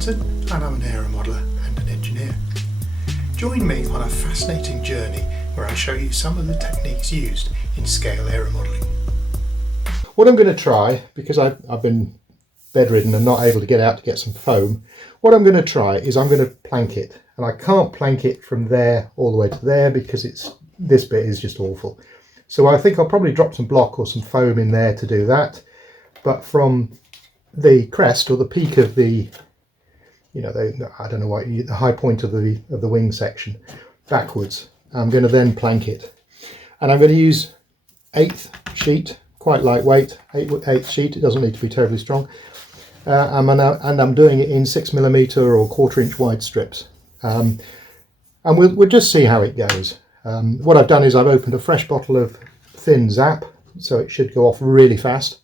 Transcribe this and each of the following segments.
Merton and I'm an aeromodeller and an engineer. Join me on a fascinating journey where I show you some of the techniques used in scale aeromodelling. What I'm going to try, because I've been bedridden and not able to get out to get some foam, what I'm going to try is I'm going to plank it, and I can't plank it from there all the way to there because this bit is just awful. So I think I'll probably drop some block or some foam in there to do that, but from the crest or the peak of the, I don't know what, the high point of the wing section backwards, I'm going to then plank it, and I'm going to use 1/8 sheet, quite lightweight, 1/8 sheet. It doesn't need to be terribly strong. And I'm doing it in 6mm or 1/4 inch wide strips, and we'll just see how it goes. What I've done is I've opened a fresh bottle of thin Zap, so it should go off really fast,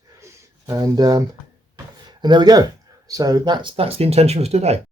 and there we go. So that's the intention for today.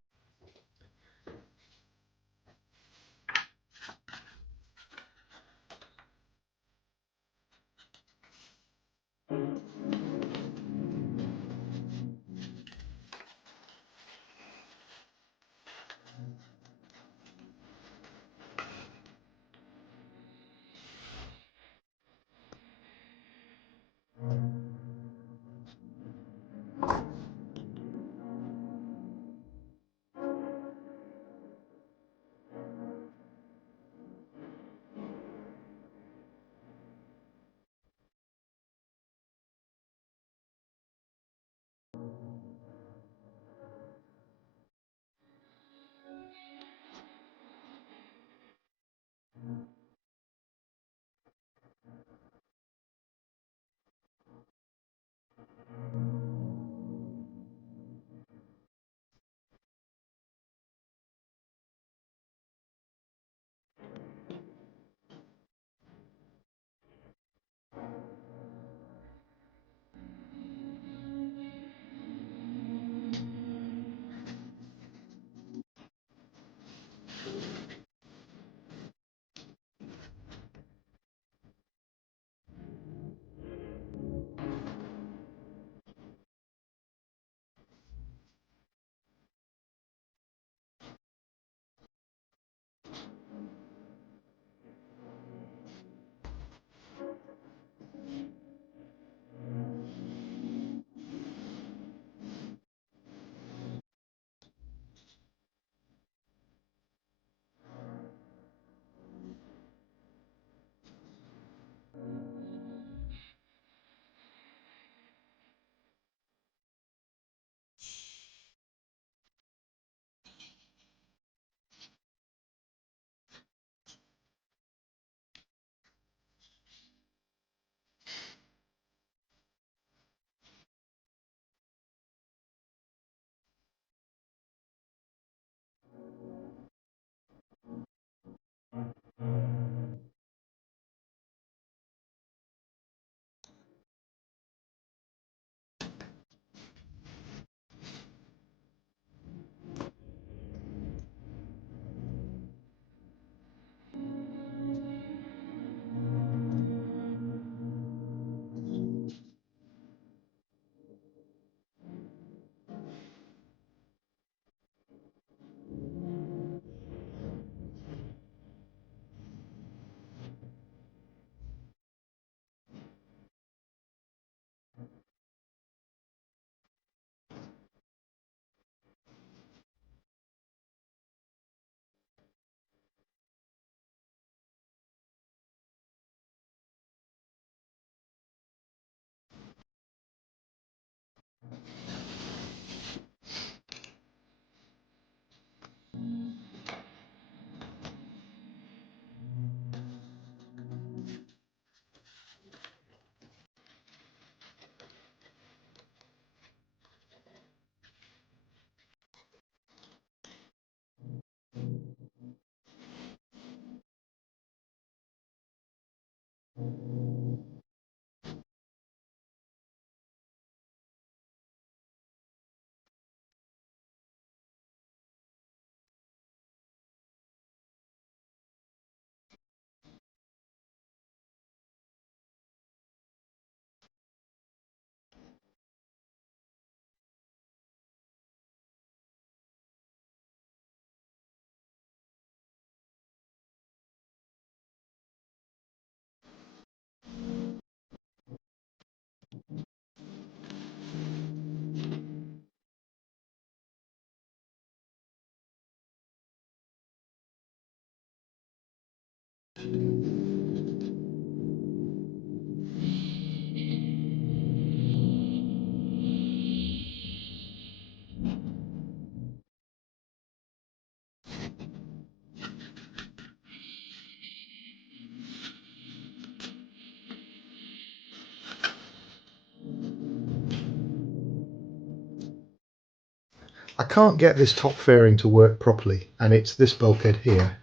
I can't get this top fairing to work properly, and it's this bulkhead here.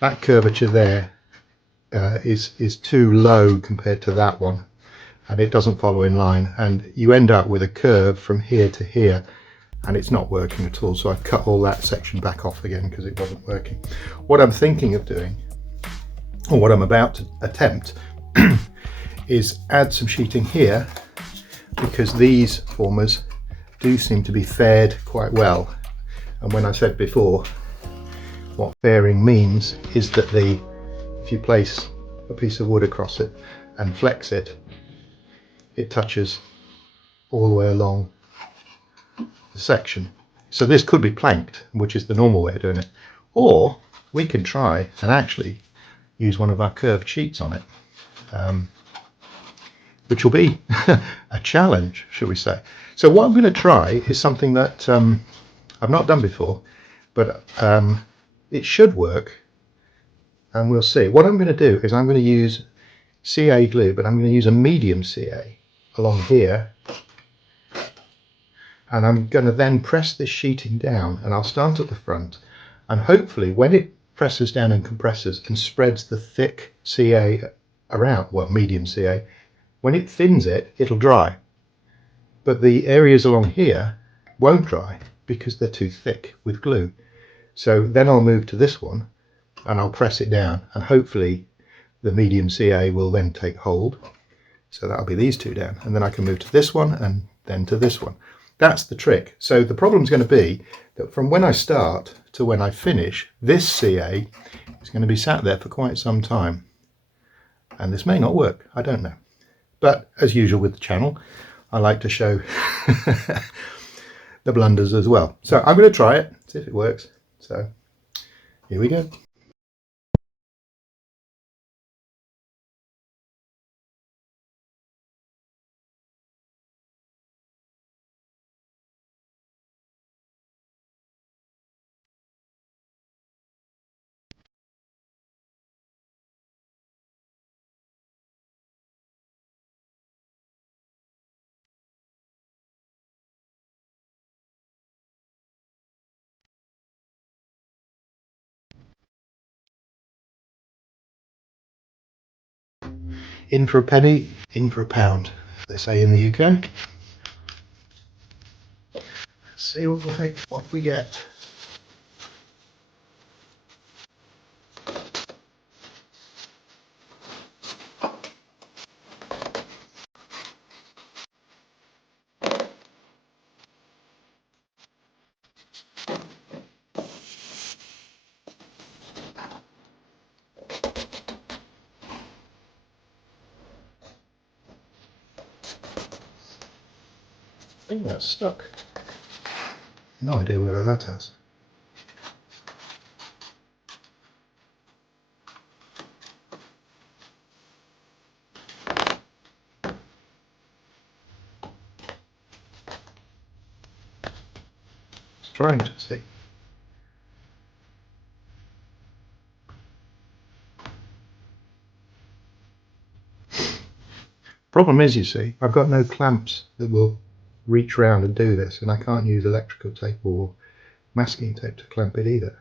That curvature there is too low compared to that one, and it doesn't follow in line, and you end up with a curve from here to here, and it's not working at all. So I've cut all that section back off again because it wasn't working. What I'm thinking of doing, or what I'm about to attempt, is add some sheeting here, because these formers do seem to be faired quite well. And when I said before, what fairing means is that if you place a piece of wood across it and flex it, it touches all the way along the section. So this could be planked, which is the normal way of doing it, or we could try and actually use one of our curved sheets on it, which will be a challenge, shall we say. So what I'm going to try is something that I've not done before, but it should work, and we'll see. What I'm going to do is I'm going to use CA glue, but I'm going to use a medium CA along here, and I'm going to then press this sheeting down, and I'll start at the front, and hopefully when it presses down and compresses and spreads the thick CA around, well, medium CA, when it thins it, it'll dry. But the areas along here won't dry because they're too thick with glue. So then I'll move to this one and I'll press it down, and hopefully the medium CA will then take hold. So that'll be these two down, and then I can move to this one and then to this one. That's the trick. So the problem's going to be that from when I start to when I finish, this CA is going to be sat there for quite some time. And this may not work, I don't know. But as usual with the channel, I like to show the blunders as well. So I'm going to try it, see if it works. So here we go. In for a penny, in for a pound, they say in the UK. Let's see what we get. I think that's stuck. No idea where that has. Just trying to see. Problem is, you see, I've got no clamps that will reach round and do this, and I can't use electrical tape or masking tape to clamp it either.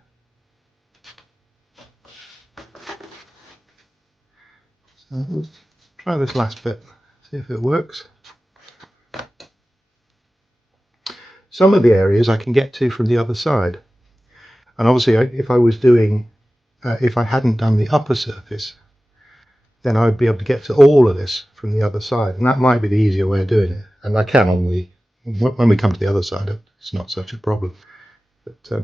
So let's try this last bit, see if it works. Some of the areas I can get to from the other side, and obviously if I was doing, if I hadn't done the upper surface, then I would be able to get to all of this from the other side, and that might be the easier way of doing it. And I can on the, when we come to the other side, it's not such a problem. But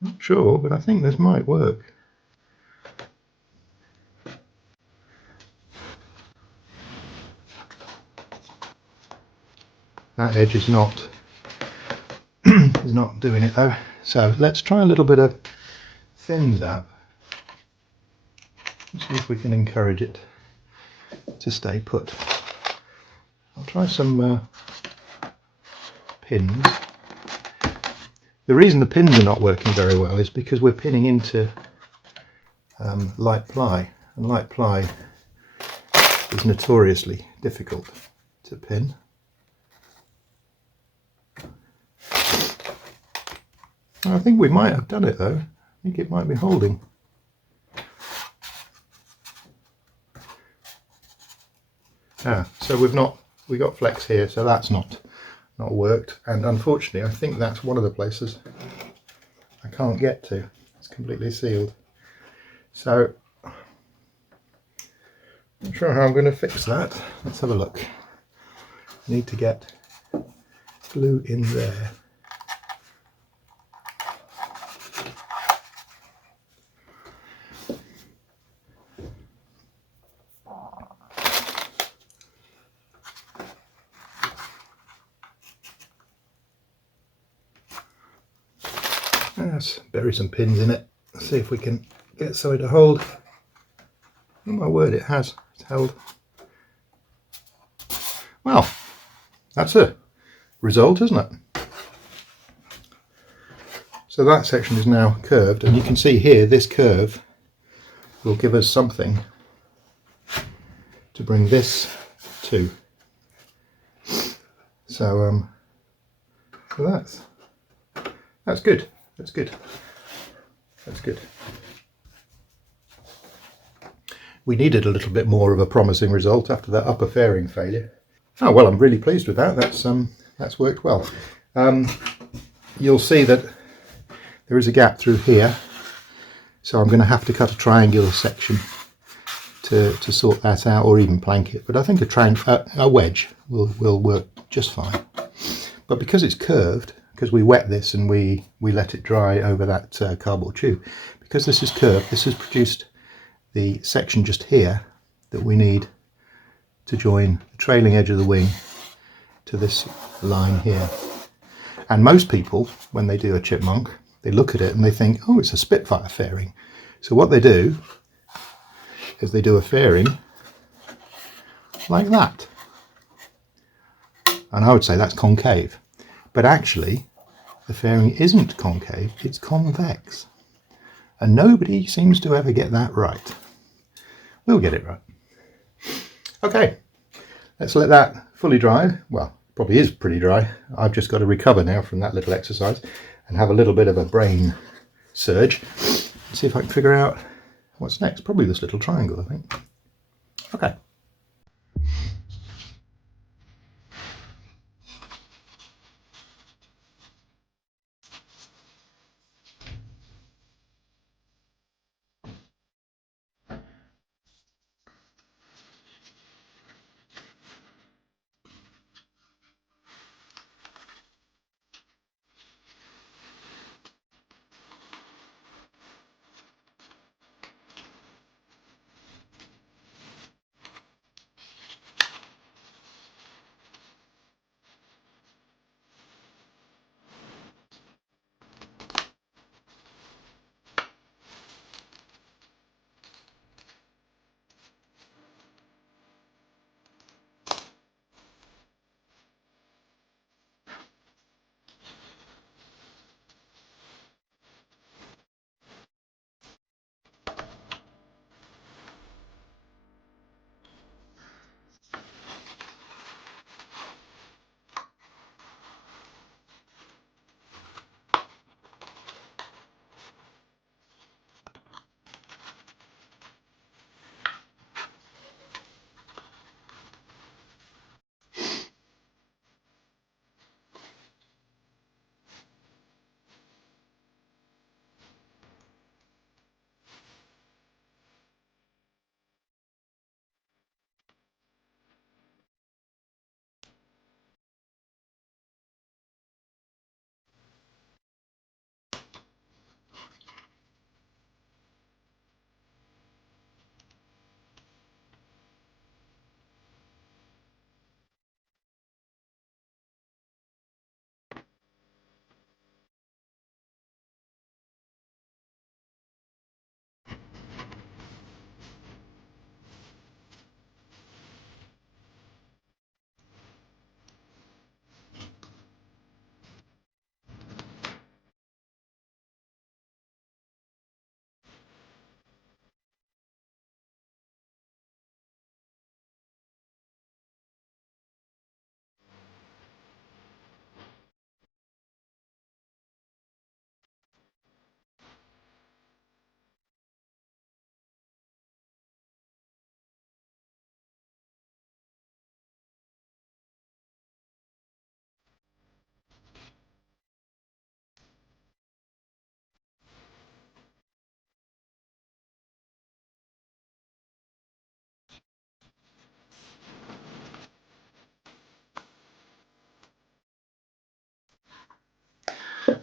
not sure, but I think this might work. That edge is not is not doing it though. So let's try a little bit of fins up. Let's see if we can encourage it to stay put. I'll try some pins. The reason the pins are not working very well is because we're pinning into light ply, and light ply is notoriously difficult to pin. I think we might have done it though. I think it might be holding. So we got flex here, so that's not worked, and unfortunately I think that's one of the places I can't get to. It's completely sealed. So I'm not sure how I'm going to fix that. Let's have a look. I need to get glue in there. Let's bury some pins in it. See if we can get something to hold. Oh my word, it has. It's held. Well, that's a result, isn't it? So that section is now curved, and you can see here this curve will give us something to bring this to. So that's good. That's good. That's good. We needed a little bit more of a promising result after that upper fairing failure. Oh well, I'm really pleased with that. That's worked well. You'll see that there is a gap through here, so I'm going to have to cut a triangular section to sort that out, or even plank it. But I think a wedge will work just fine. But because it's curved, because we wet this and we let it dry over that cardboard tube, because this is curved, this has produced the section just here that we need to join the trailing edge of the wing to this line here. And most people, when they do a chipmunk, they look at it and they think, oh, it's a Spitfire fairing. So what they do is they do a fairing like that. And I would say that's concave. But actually, the fairing isn't concave, it's convex. And nobody seems to ever get that right. We'll get it right. Okay, let's let that fully dry. Well, probably is pretty dry. I've just got to recover now from that little exercise and have a little bit of a brain surge. See if I can figure out what's next. Probably this little triangle, I think. Okay.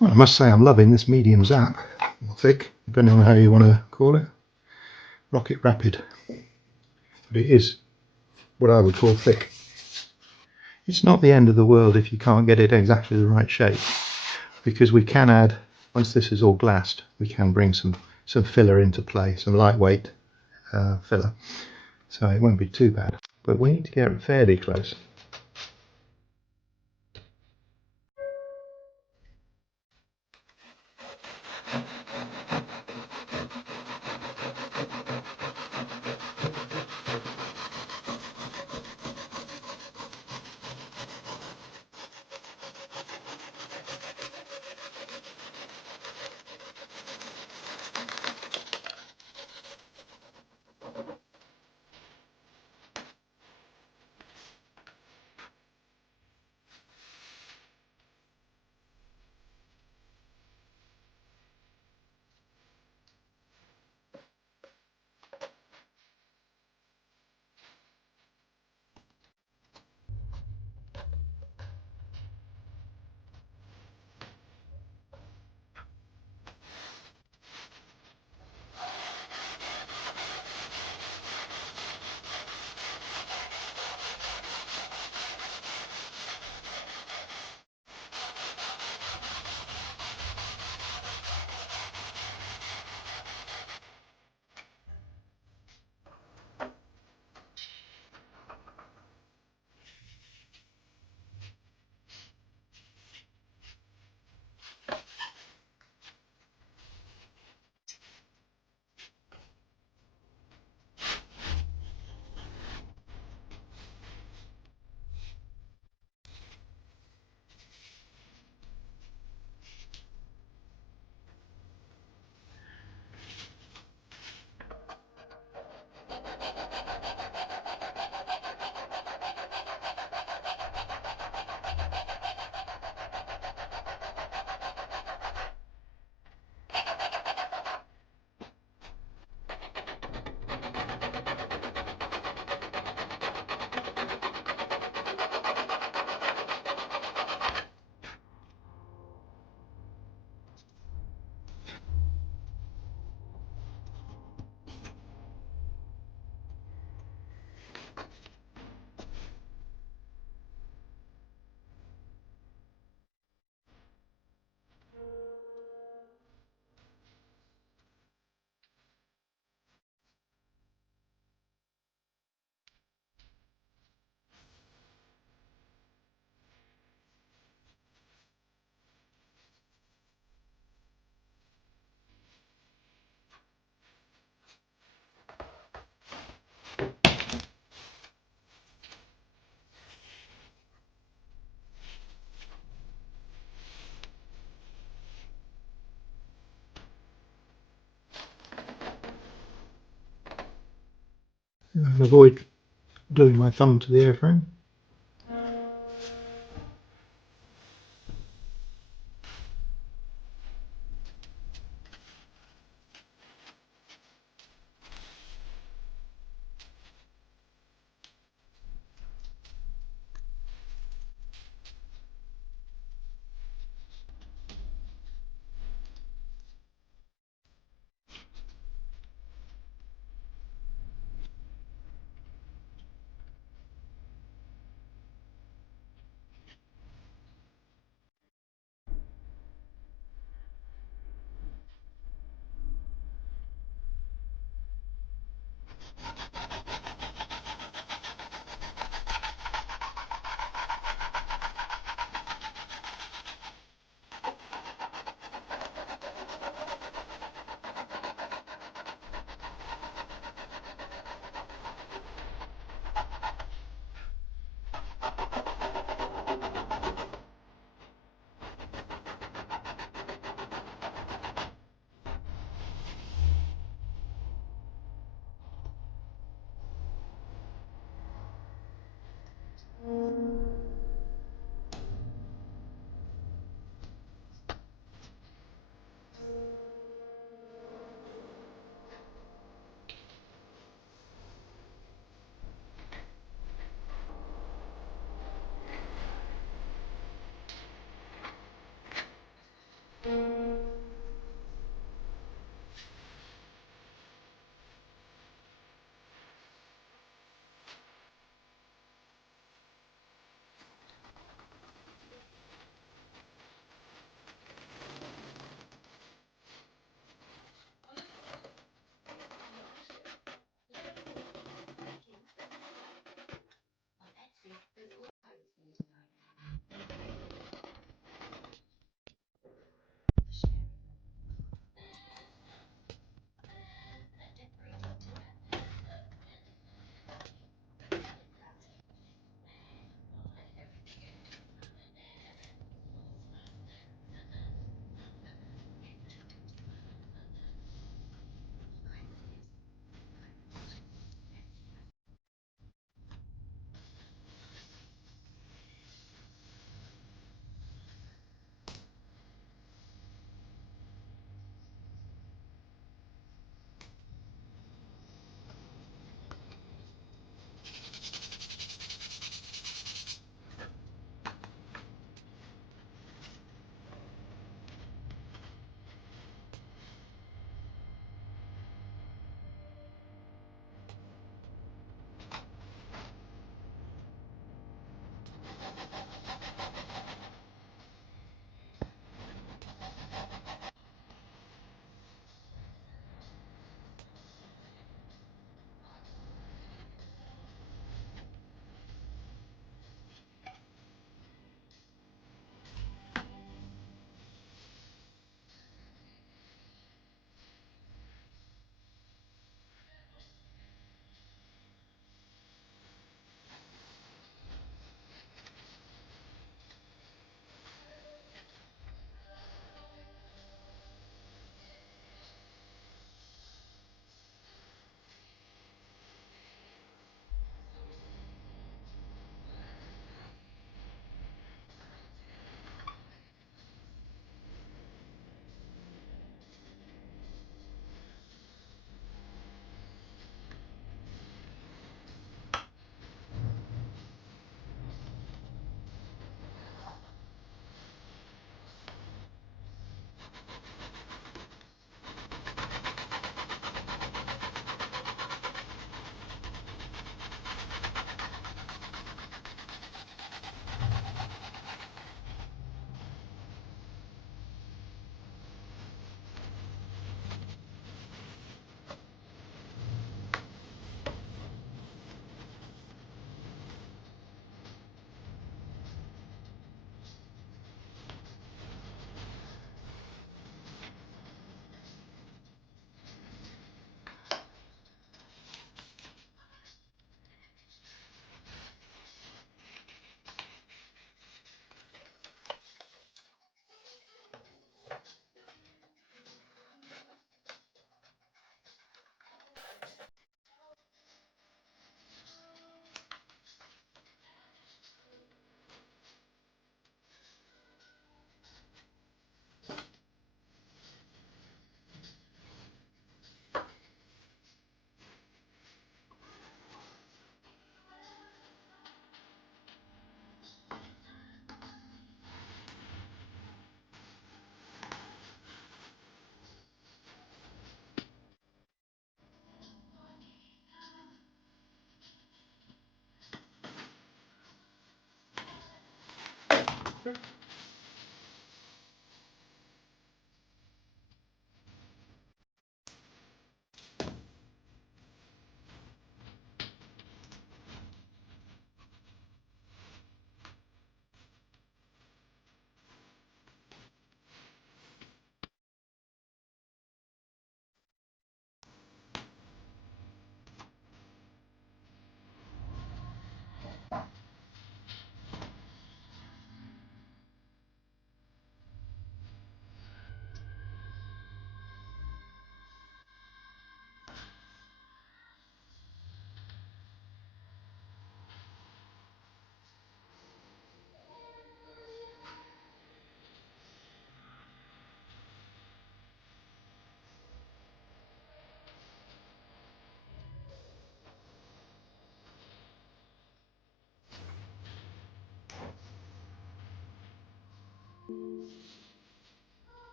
Well, I must say I'm loving this medium zap, or thick, depending on how you want to call it. Rocket Rapid. But it is what I would call thick. It's not the end of the world if you can't get it exactly the right shape, because we can add, once this is all glassed, we can bring some filler into play, some lightweight filler, so it won't be too bad. But we need to get fairly close. And avoid gluing my thumb to the airframe.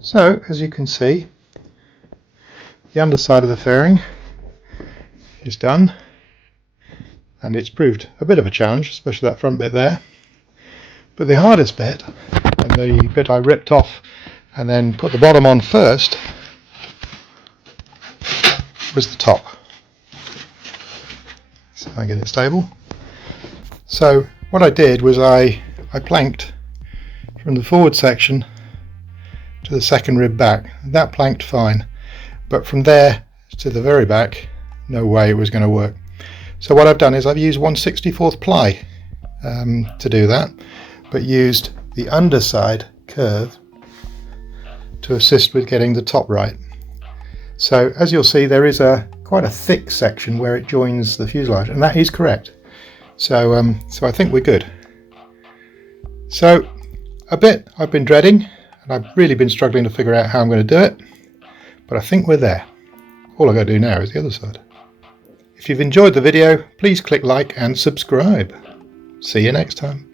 So, as you can see, the underside of the fairing is done, and it's proved a bit of a challenge, especially that front bit there. But the hardest bit, and the bit I ripped off and then put the bottom on first, was the top. So I get it stable. So what I did was I planked from the forward section to the second rib back. That planked fine, but from there to the very back, no way it was going to work. So what I've done is I've used 1/64th ply to do that, but used the underside curve to assist with getting the top right. So as you'll see, there is quite a thick section where it joins the fuselage, and that is correct. So I think we're good. So a bit I've been dreading, and I've really been struggling to figure out how I'm going to do it, but I think we're there. All I've got to do now is the other side. If you've enjoyed the video, please click like and subscribe. See you next time.